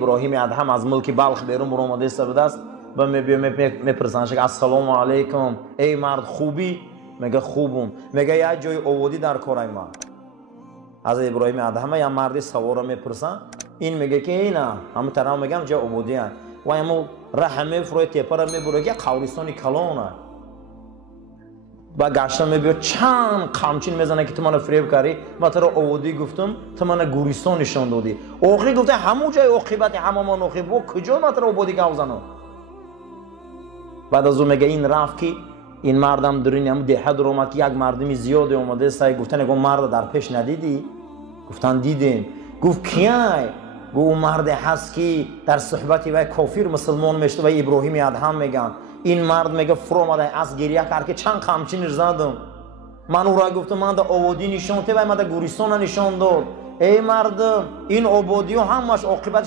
ابراهیم ادهم از ملک بلخ بیرون برآمده است به دست و میپرسنش که السلام علیکم ای مرد خوبی؟ میگه خوبم. میگه یا جای آوردی در کارای ما؟ از ابراهیم ادهم یا مردی سوار میپرسن، این میگه که اینا همه طرف میگم جای آوردی هست و اما رحمه فروی تپر میبره که قبرستان کلونه و گشتم میبید چند قمچین میزنه که تو من فریب کردی و تو را آوردی گفتم تو من گوریستان نشان دادی. آخری گفته همون جای عاقبت هممان عاقبت و کجا من تو را آوردی گاو زنم. بعد از اون میگه این رفت که این مردم درین هم ده در اومد که یک مردمی زیاد اومده سعی گفتن اون مرد در پیش ندیدی؟ گفتن دیدیم. گفت کیای؟ گفت اون مرد هست که در صحبتی و کافر مسلمان میشته و ابراهیم ادهم میگن. این مرد میگه فرو آمده از گریه کرد که چند قمچین زدم. من او را گفتم من در آبادی نشان ده و من در گوریستان نشان داد. ای مردم این آبادی همش عاقبت